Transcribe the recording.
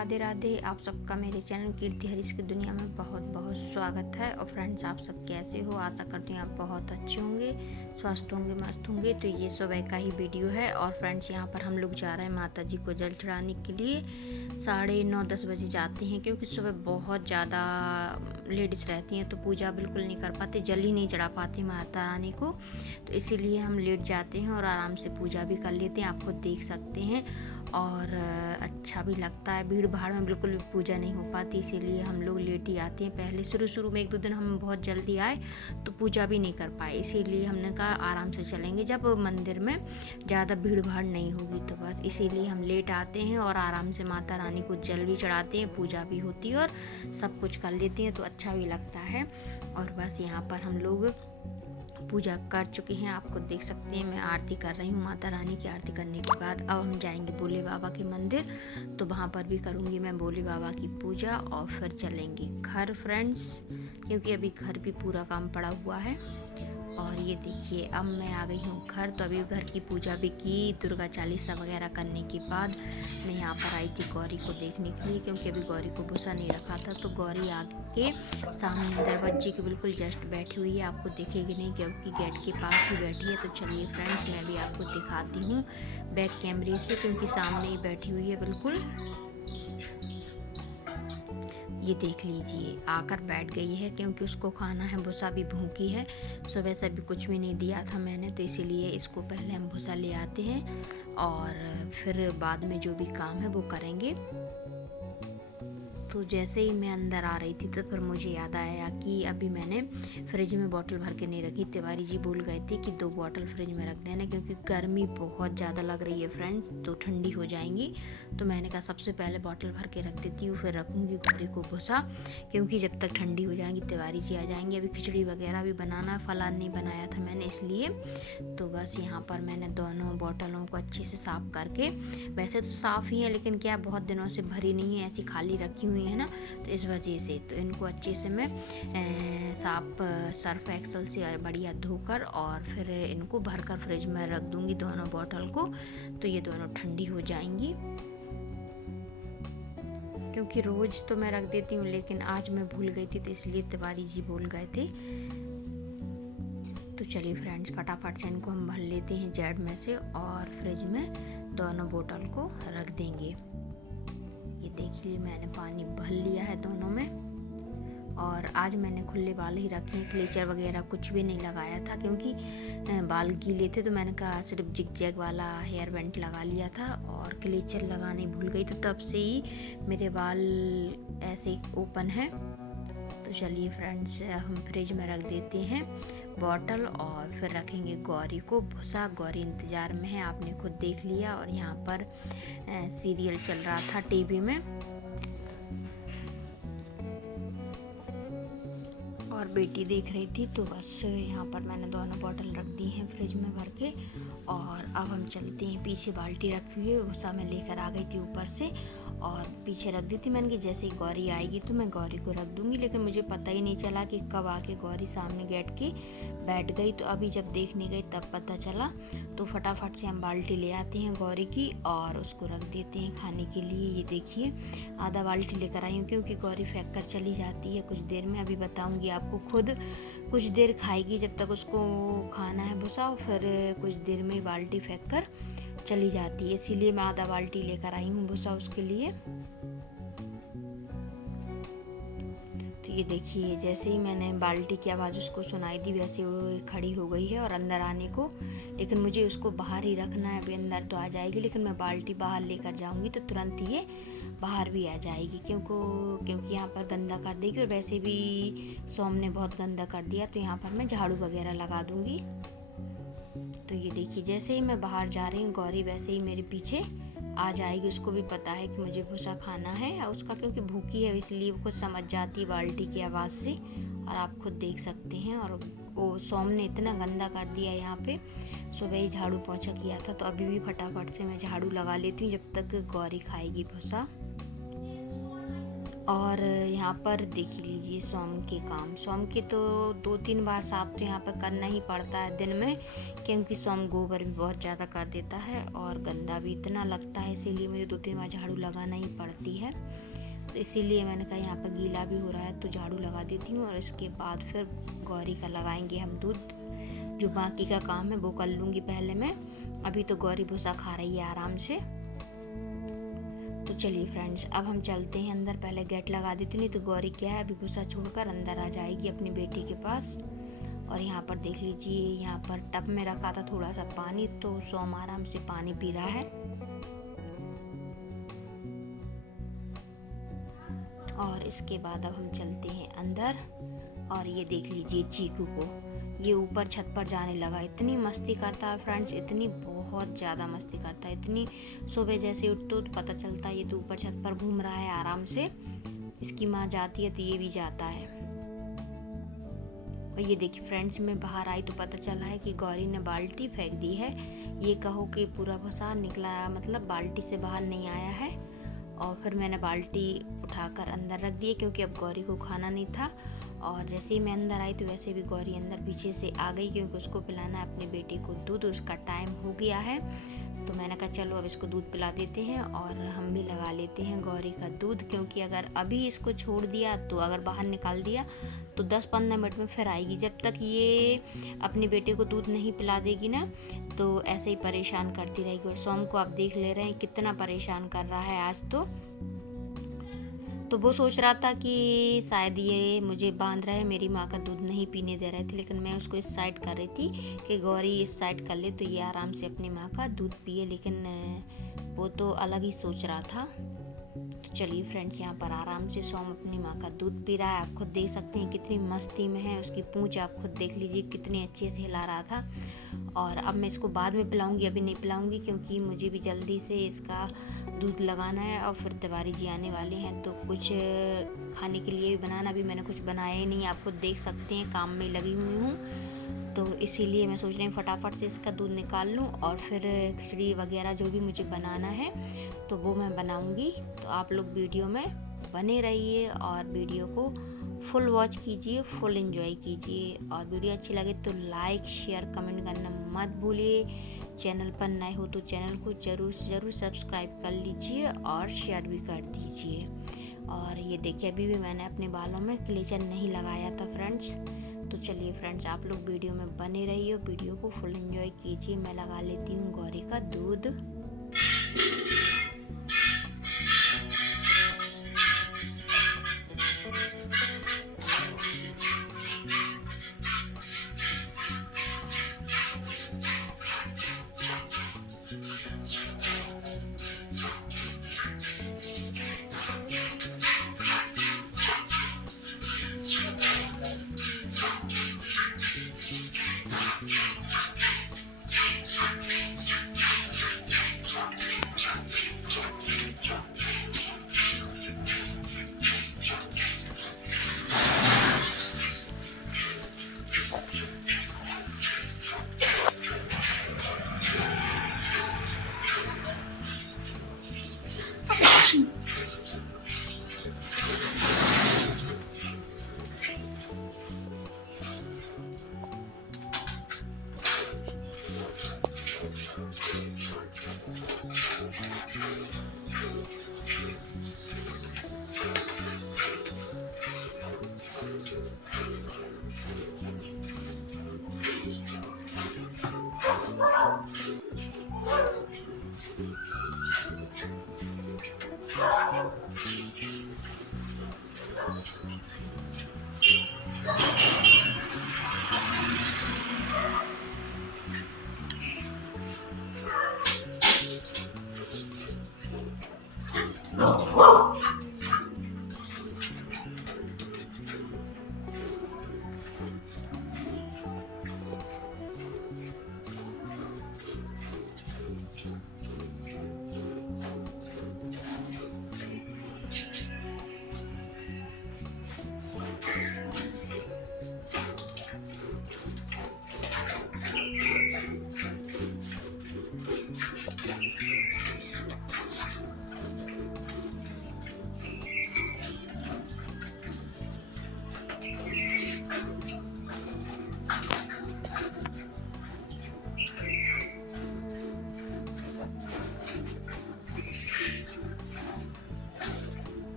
राधे राधे। आप सबका मेरे चैनल कीर्ति हरीश की दुनिया में बहुत बहुत स्वागत है। और फ्रेंड्स, आप सब कैसे हो? आशा करती हूँ आप बहुत अच्छे होंगे, स्वस्थ होंगे, मस्त होंगे। तो ये सुबह का ही वीडियो है। और फ्रेंड्स, यहाँ पर हम लोग जा रहे हैं माता जी को जल चढ़ाने के लिए। 9:30-10 बजे जाते हैं, क्योंकि सुबह बहुत ज़्यादा लेडीज़ रहती हैं तो पूजा बिल्कुल नहीं कर पाते, जल ही नहीं चढ़ा पाती माता रानी को। तो इसीलिए हम लेट जाते हैं और आराम से पूजा भी कर लेते हैं। आप खुद देख सकते हैं और अच्छा भी लगता है। भीड़ भाड़ में बिल्कुल भी पूजा नहीं हो पाती, इसीलिए हम लोग लेट ही आते हैं। पहले शुरू में 1-2 दिन हम बहुत जल्दी आए तो पूजा भी नहीं कर पाए, इसीलिए हमने कहा आराम से चलेंगे जब मंदिर में ज़्यादा भीड़ भाड़ नहीं होगी। तो बस इसीलिए हम लेट आते हैं और आराम से माता रानी को जल भी चढ़ाते हैं, पूजा भी होती है और सब कुछ कर लेते हैं, तो अच्छा भी लगता है। और बस यहाँ पर हम लोग पूजा कर चुके हैं, आप खुद देख सकते हैं। मैं आरती कर रही हूँ। माता रानी की आरती करने के बाद अब हम जाएंगे भोले बाबा के मंदिर, तो वहाँ पर भी करूँगी मैं भोले बाबा की पूजा और फिर चलेंगे घर फ्रेंड्स, क्योंकि अभी घर भी पूरा काम पड़ा हुआ है। और ये देखिए, अब मैं आ गई हूँ घर। तो अभी घर की पूजा भी की, दुर्गा चालीसा वगैरह करने के बाद मैं यहाँ पर आई थी गौरी को देखने के लिए, क्योंकि अभी गौरी को भूसा नहीं रखा था। तो गौरी आके सामने दरवाजे के बिल्कुल जस्ट बैठी हुई है, आपको दिखेगी नहीं क्योंकि गेट के पास ही बैठी है। तो चलिए फ्रेंड्स, मैं भी आपको दिखाती हूँ बैक कैमरे से, क्योंकि सामने ही बैठी हुई है बिल्कुल। ये देख लीजिए, आकर बैठ गई है, क्योंकि उसको खाना है। भूसा भी भूखी है, सुबह से भी कुछ भी नहीं दिया था मैंने, तो इसीलिए इसको पहले हम भूसा ले आते हैं और फिर बाद में जो भी काम है वो करेंगे। तो जैसे ही मैं अंदर आ रही थी तो फिर मुझे याद आया कि अभी मैंने फ्रिज में बोतल भर के नहीं रखी। तिवारी जी बोल गए थे कि 2 बोतल फ्रिज में रख देना, क्योंकि गर्मी बहुत ज़्यादा लग रही है फ्रेंड्स, तो ठंडी हो जाएंगी। तो मैंने कहा सबसे पहले बोतल भर के रख देती हूँ, फिर रखूँगी गौरी को भूसा, क्योंकि जब तक ठंडी हो जाएंगी तिवारी जी आ जाएंगे। अभी खिचड़ी वगैरह भी बनाना, फलान नहीं बनाया था मैंने इसलिए। तो बस यहाँ पर मैंने दोनों बोतलों को अच्छे से साफ़ करके, वैसे तो साफ़ ही है लेकिन क्या बहुत दिनों से भरी नहीं है, ऐसी खाली रखी हुई है ना, तो इस वजह से। तो इनको अच्छे से मैं साफ सर्फ एक्सल से बढ़िया धोकर और फिर इनको भरकर फ्रिज में रख दूंगी दोनों बोतल को, तो ये दोनों ठंडी हो जाएंगी। क्योंकि रोज तो मैं रख देती हूँ, लेकिन आज मैं भूल गई थी, तो इसलिए तिवारी जी बोल गए थे। तो चलिए फ्रेंड्स, फटाफट से इनको हम भर लेते हैं जैड में से और फ्रिज में दोनों बोतल को रख देंगे। ये देखिए, मैंने पानी भर लिया है दोनों में। और आज मैंने खुले बाल ही रखे हैं, क्लेचर वगैरह कुछ भी नहीं लगाया था, क्योंकि बाल गीले थे। तो मैंने कहा सिर्फ जिग जैग वाला हेयर बैंड लगा लिया था और क्लेचर लगाने भूल गई, तो तब से ही मेरे बाल ऐसे ओपन हैं। तो चलिए फ्रेंड्स, हम फ्रिज में रख देते हैं बॉटल और फिर रखेंगे गौरी को भूसा। गौरी इंतज़ार में है, आपने खुद देख लिया। और यहाँ पर सीरियल चल रहा था टीवी में और बेटी देख रही थी। तो बस यहाँ पर मैंने दोनों बॉटल रख दी हैं फ्रिज में भर के। और अब हम चलते हैं, पीछे बाल्टी रखी हुई है, भूसा मैं लेकर आ गई थी ऊपर से और पीछे रख दी थी मैंने कि जैसे ही गौरी आएगी तो मैं गौरी को रख दूंगी। लेकिन मुझे पता ही नहीं चला कि कब आके गौरी सामने गेट के बैठ गई। तो अभी जब देखने गई तब पता चला। तो फटाफट से हम बाल्टी ले आते हैं गौरी की और उसको रख देते हैं खाने के लिए। ये देखिए, आधा बाल्टी लेकर आई हूँ, क्योंकि गौरी फेंक कर चली जाती है कुछ देर में। अभी बताऊँगी आपको, खुद कुछ देर खाएगी जब तक उसको खाना है भूसा, फिर कुछ देर में बाल्टी फेंक कर चली जाती है, इसीलिए मैं आधा बाल्टी लेकर आई हूँ भूसा उसके लिए। तो ये देखिए, जैसे ही मैंने बाल्टी की आवाज़ उसको सुनाई दी, वैसे वो खड़ी हो गई है और अंदर आने को। लेकिन मुझे उसको बाहर ही रखना है, अभी अंदर तो आ जाएगी, लेकिन मैं बाल्टी बाहर लेकर जाऊंगी तो तुरंत ये बाहर भी आ जाएगी, क्योंकि यहाँ पर गंदा कर देगी। और वैसे भी सोम ने बहुत गंदा कर दिया, तो यहाँ पर मैं झाड़ू वगैरह लगा दूंगी। तो ये देखिए, जैसे ही मैं बाहर जा रही हूँ गौरी वैसे ही मेरे पीछे आ जाएगी। उसको भी पता है कि मुझे भूसा खाना है उसका, क्योंकि भूखी है, इसलिए वो कुछ समझ जाती है बाल्टी की आवाज़ से। और आप खुद देख सकते हैं। और वो सोम ने इतना गंदा कर दिया यहाँ पे, सुबह ही झाड़ू पोंछा किया था, तो अभी भी फटाफट से मैं झाड़ू लगा लेती हूँ जब तक गौरी खाएगी भूसा। और यहाँ पर देख लीजिए सोम के काम। सोम के तो 2-3 बार साफ तो यहाँ पर करना ही पड़ता है दिन में, क्योंकि सोम गोबर भी बहुत ज़्यादा कर देता है और गंदा भी इतना लगता है, इसीलिए मुझे 2-3 बार झाड़ू लगाना ही पड़ती है। तो इसीलिए मैंने कहा यहाँ पर गीला भी हो रहा है तो झाड़ू लगा देती हूँ, और इसके बाद फिर गौरी का लगाएंगे हम दूध। जो बाकी का काम है वो कर लूँगी पहले मैं। अभी तो गौरी भूसा खा रही है आराम से। तो चलिए फ्रेंड्स, अब हम चलते हैं अंदर। पहले गेट लगा देती हूँ, नहीं तो गौरी क्या है अभी भूसा छोड़कर अंदर आ जाएगी अपनी बेटी के पास। और यहाँ पर देख लीजिए, यहाँ पर टब में रखा था थोड़ा सा पानी, तो सोम आराम से पानी पी रहा है। और इसके बाद अब हम चलते हैं अंदर। और ये देख लीजिए चीकू को, ये ऊपर छत पर जाने लगा। इतनी मस्ती करता है फ्रेंड्स, इतनी बहुत ज़्यादा मस्ती करता है। इतनी सुबह जैसे उठतो तो पता चलता है ये तो ऊपर छत पर घूम रहा है आराम से। इसकी माँ जाती है तो ये भी जाता है। और ये देखिए फ्रेंड्स, मैं बाहर आई तो पता चला है कि गौरी ने बाल्टी फेंक दी है। ये कहो कि पूरा भूसा निकला, मतलब बाल्टी से बाहर नहीं आया है। और फिर मैंने बाल्टी उठाकर अंदर रख दी, क्योंकि अब गौरी को खाना नहीं था। और जैसे ही मैं अंदर आई तो वैसे भी गौरी अंदर पीछे से आ गई, क्योंकि उसको पिलाना है अपनी बेटी को दूध। उसका टाइम हो गया है, तो मैंने कहा चलो अब इसको दूध पिला देते हैं और हम भी लगा लेते हैं गौरी का दूध। क्योंकि अगर अभी इसको छोड़ दिया तो अगर बाहर निकाल दिया तो 10-15 मिनट में फिर आएगी। जब तक ये अपनी बेटे को दूध नहीं पिला देगी ना, तो ऐसे ही परेशान करती रहेगी। और सोम को आप देख ले रहे हैं कितना परेशान कर रहा है आज तो वो सोच रहा था कि शायद ये मुझे बांध रहा है, मेरी माँ का दूध नहीं पीने दे रहे थे। लेकिन मैं उसको इस साइड कर रही थी कि गौरी इस साइड कर ले तो ये आराम से अपनी माँ का दूध पिए, लेकिन वो तो अलग ही सोच रहा था। तो चलिए फ्रेंड्स, यहाँ पर आराम से सोम अपनी माँ का दूध पी रहा है। आप खुद देख सकते हैं कितनी मस्ती में है। उसकी पूंछ आप खुद देख लीजिए कितनी अच्छे से हिला रहा था। और अब मैं इसको बाद में पिलाऊंगी, अभी नहीं पिलाऊंगी, क्योंकि मुझे भी जल्दी से इसका दूध लगाना है। और फिर तिवारी जी आने वाले हैं तो कुछ खाने के लिए भी बनाना। अभी मैंने कुछ बनाया ही नहीं, आप खुद देख सकते हैं काम में लगी हुई हूँ। तो इसीलिए मैं सोच रही हूँ फटाफट से इसका दूध निकाल लूँ और फिर खिचड़ी वगैरह जो भी मुझे बनाना है तो वो मैं बनाऊँगी। तो आप लोग वीडियो में बने रहिए और वीडियो को फुल वॉच कीजिए, फुल एंजॉय कीजिए। और वीडियो अच्छी लगे तो लाइक शेयर कमेंट करना मत भूलिए। चैनल पर नए हो तो चैनल को ज़रूर से ज़रूर सब्सक्राइब कर लीजिए और शेयर भी कर दीजिए। और ये देखिए अभी भी मैंने अपने बालों में क्लेचर नहीं लगाया था फ्रेंड्स। तो चलिए फ्रेंड्स, आप लोग वीडियो में बने रहिए, वीडियो को फुल एंजॉय कीजिए। मैं लगा लेती हूँ गौरी का दूध।